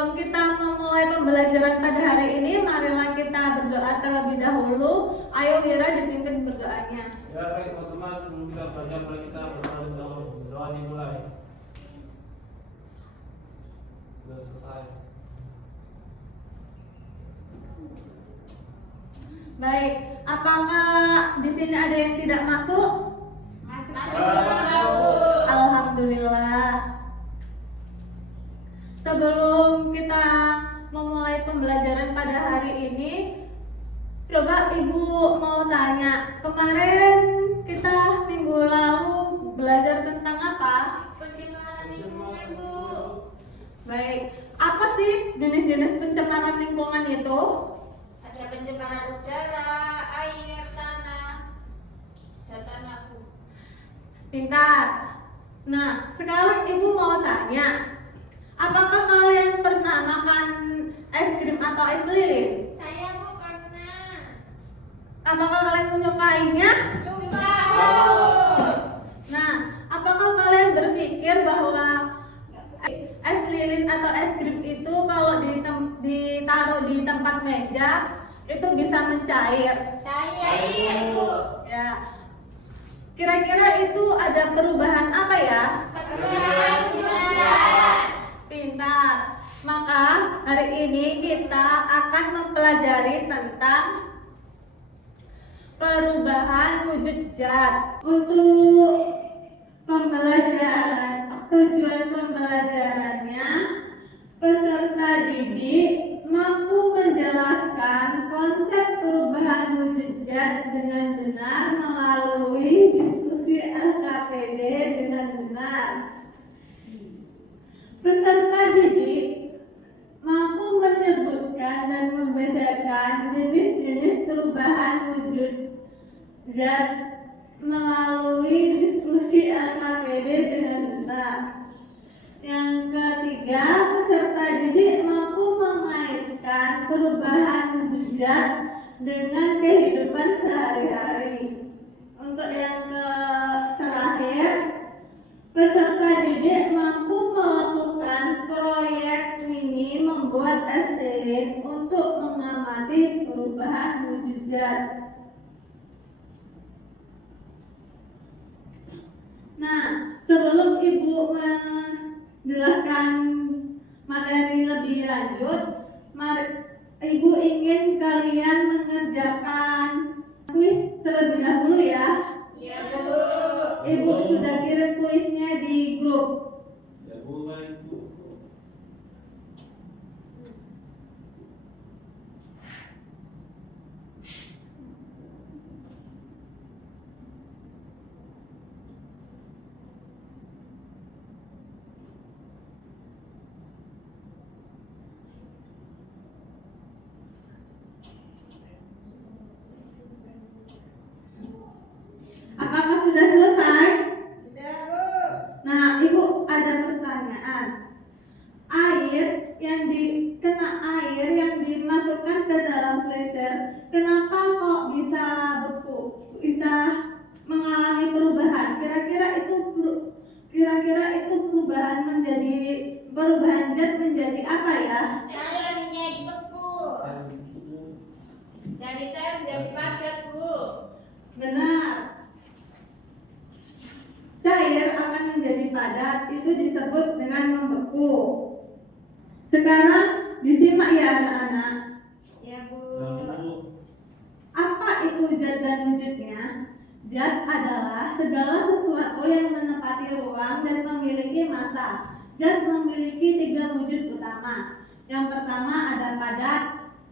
Sebelum kita memulai pembelajaran pada hari ini, marilah kita berdoa terlebih dahulu. Ayo Wira dipimpin berdoanya. Ya baik teman-teman, sebelum kita belajar, mari kita berdoa terlebih dahulu. Doa dimulai. Sudah selesai. Baik, apakah di sini ada yang tidak masuk? Alhamdulillah. Sebelum kita memulai pembelajaran pada hari ini, coba Ibu mau tanya, kemarin kita minggu lalu belajar tentang apa? Pencemaran lingkungan, Bu. Baik, apa sih jenis-jenis pencemaran lingkungan itu? Ada pencemaran udara, air, tanah, dan tanah, Bu. Pintar. Nah, sekarang Ibu mau tanya, apakah kalian pernah makan es krim atau es lilin? Saya, Bu, pernah. Apakah kalian menyukainya? Suka. Nah, apakah kalian berpikir bahwa es lilin atau es krim itu kalau ditaruh di tempat meja itu bisa mencair? Cair, Bu. Ya. Kira-kira itu ada perubahan apa ya? Perubahan hujan. Pintar. Maka hari ini kita akan mempelajari tentang perubahan wujud zat. Untuk pembelajaran, tujuan pembelajarannya, peserta didik mampu menjelaskan konsep perubahan wujud zat dengan benar melalui diskusi LKPD dengan benar. Peserta didik mampu menyebutkan dan membedakan jenis-jenis perubahan wujud zat melalui diskusi LKPD dengan benar. Yang ketiga, peserta didik mampu mengaitkan perubahan wujud zat dengan kehidupan sehari-hari. Untuk yang terakhir, peserta didik mampu melakukan proyek mini membuat es lilin untuk mengamati perubahan wujud zat. Nah, sebelum Ibu menjelaskan materi lebih lanjut, Ibu ingin kalian mengerjakan kuis terlebih dahulu ya. Iya, Bu. Ibu sudah kirim kuisnya di grup. Ya mulai Bu. Apakah sudah selesai? Sudah, Bu. Nah, Ibu ada pertanyaan. Air yang dimasukkan ke dalam freezer, kenapa kok bisa beku? Bisa mengalami perubahan? Kira-kira itu perubahan zat menjadi apa ya? Cair menjadi beku. Dari cair menjadi padat, Bu. Benar. Cair akan menjadi padat, itu disebut dengan membeku. Sekarang disimak ya anak-anak. Ya, Bu. Apa itu zat dan wujudnya? Zat adalah segala sesuatu yang menempati ruang dan memiliki massa. Zat memiliki 3 wujud utama. Yang pertama ada padat,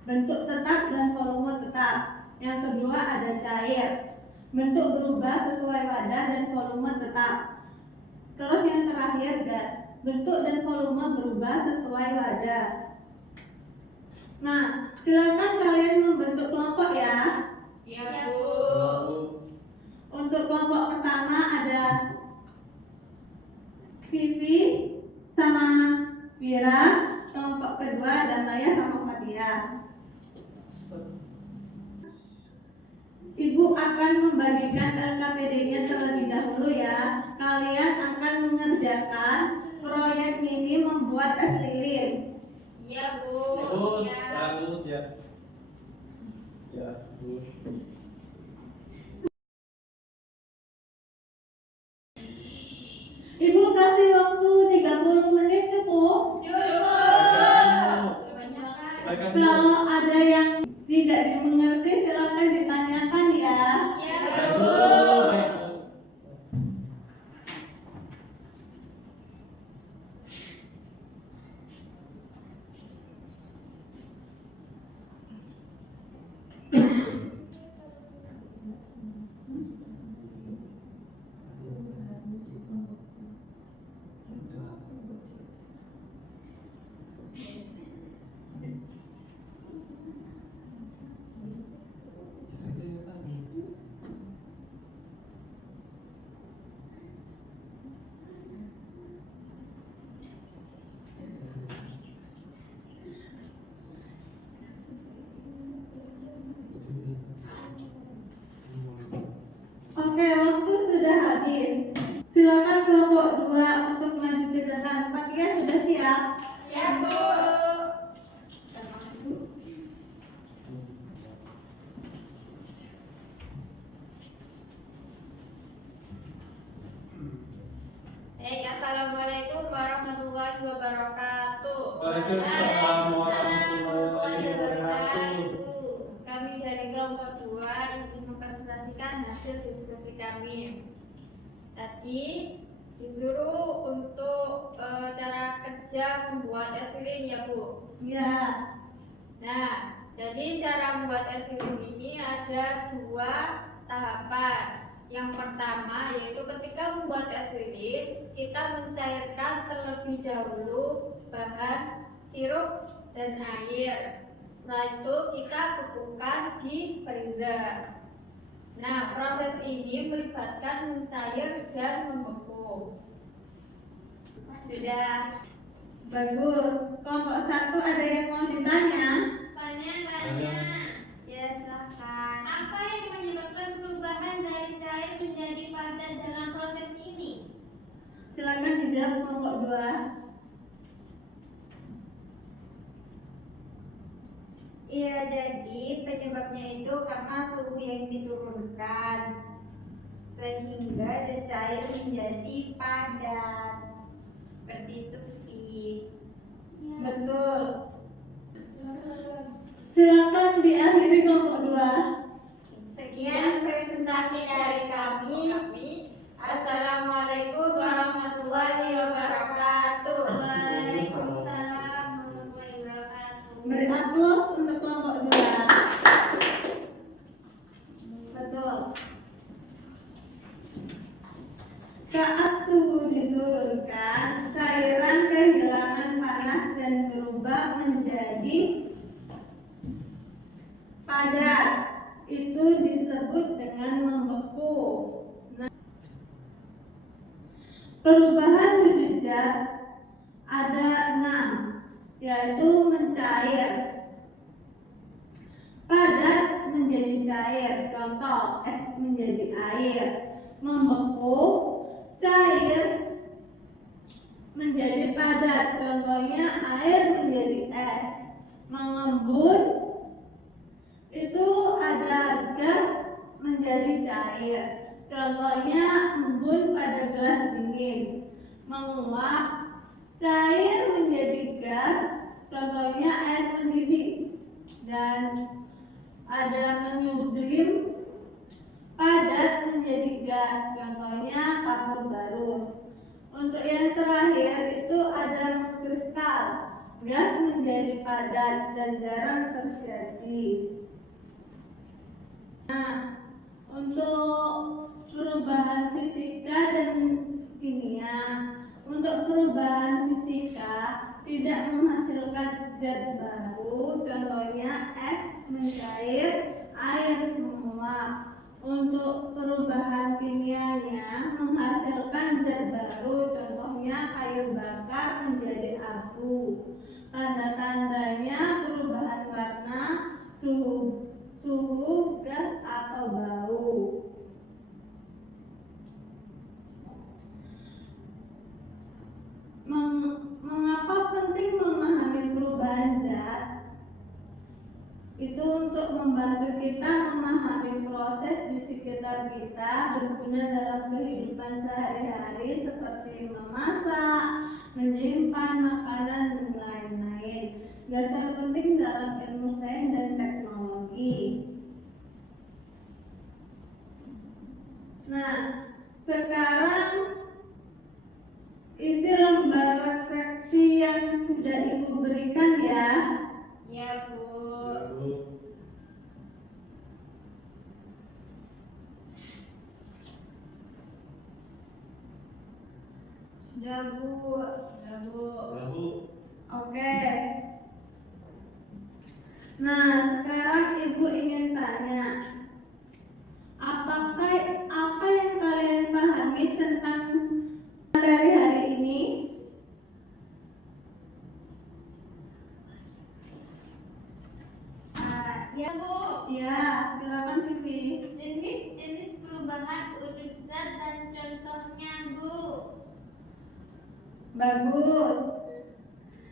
bentuk tetap dan volume tetap. Yang kedua ada cair, bentuk berubah sesuai wadah dan volume tetap. Terus yang terakhir gas, bentuk dan volume berubah sesuai wadah. Nah, silakan kalian membentuk kelompok ya. Ya, Bu. Untuk kelompok pertama ada Vivi sama Vira. Kelompok kedua ada Naya sama Fatia. Ibu akan membagikan LKPD-nya terlebih dahulu ya. Kalian akan mengerjakan proyek mini membuat es lilin. Bu. Ibu kasih waktu 30 menit cukup? Baikkan, Bu. Kalau ada yang tidak dimengerti silakan ditanyakan ya. Baik, Bu. Baik, Bu. Oke, waktu sudah habis. Silakan kelompok 2 untuk maju ke depan. Fatia sudah siap? Siap, Bu. Assalamualaikum warahmatullahi wabarakatuh. Waalaikumsalam warahmatullahi wabarakatuh. Kami dari kelompok 2 izin mempresentasikan hasil diskusi kami. Tadi disuruh untuk cara kerja membuat es lilin ya, Bu. Ya. Nah, jadi cara membuat es lilin ini ada 2 tahapan. Yang pertama yaitu ketika membuat es lilin, kita mencairkan terlebih dahulu bahan sirup dan air. Setelah itu kita kukuhkan di freezer. Nah, proses ini melibatkan mencair dan membeku. Sudah. Bagus. Kelompok 1 ada yang mau ditanya? Tanya. Ya, silakan. Apa yang menyebabkan perubahan dari cair menjadi padat dalam proses ini? Silakan dijawab kelompok 2. Iya, jadi penyebabnya itu karena suhu yang diturunkan sehingga cair menjadi padat. Seperti itu, Vi. Betul. Silakan diakhiri kelompok 2. Sekian presentasi dari kami. Assalamualaikum warahmatullahi wabarakatuh. Waalaikumsalam warahmatullahi wabarakatuh. Beri aplaus untuk kelompok 2. Betul. Saat suhu diturunkan, cairan kehilangan panas dan berubah menjadi padat. Itu disebut dengan membeku. Nah, perubahan wujud zat ada 6, yaitu mencair, padat menjadi cair, contoh es menjadi air, membeku, cair menjadi padat, contohnya air menjadi es, mengembun, itu ada gas menjadi cair, contohnya embun pada gelas dingin, menguap, cair menjadi gas, contohnya air mendidih, dan ada menyublim, padat menjadi gas, contohnya kapur barus. Untuk yang terakhir itu ada mengkristal, gas menjadi padat dan jarang terjadi. Nah, untuk perubahan fisika dan kimia, untuk perubahan fisika tidak menghasilkan zat baru, contohnya es mencair, air menguap. Untuk perubahan kimianya menghasilkan zat baru, contohnya kayu bakar menjadi abu. Tanda-tandanya perubahan warna, suhu, gas atau bau. Mengapa penting memahami perubahan zat? Itu untuk membantu kita memahami proses di sekitar kita, berguna dalam kehidupan sehari-hari seperti memasak, menyimpan makanan, dan lain-lain. Dasar penting dalam ilmu sains dan teknologi. Nah, sekarang isi lembar refleksi yang sudah Ibu berikan ya. Ya, Bu. Lalu Sudah, Bu. Sudah, Bu. lalu Oke. Nah, sekarang Ibu ingin tanya, apakah apa yang kalian pahami tentang materi hari ini? Ya Bu, Ya, silakan Vivi. jenis-jenis perubahan wujud zat dan contohnya Bu. Bagus.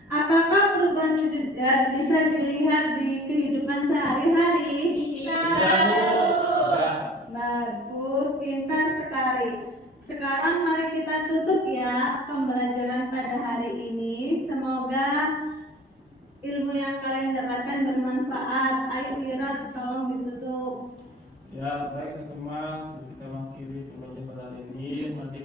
Apakah perubahan wujud zat bisa dilihat di kehidupan sehari-hari? Bisa. ya. Bagus, pintar sekali. Sekarang mari kita tutup ya pembelajaran pada hari ini. Semoga ilmu yang kalian dapatkan bermanfaat. Ayo Mira, tolong ditutup. Ya, baik teman-teman, kita mengakhiri pembelajaran hari ini. Nanti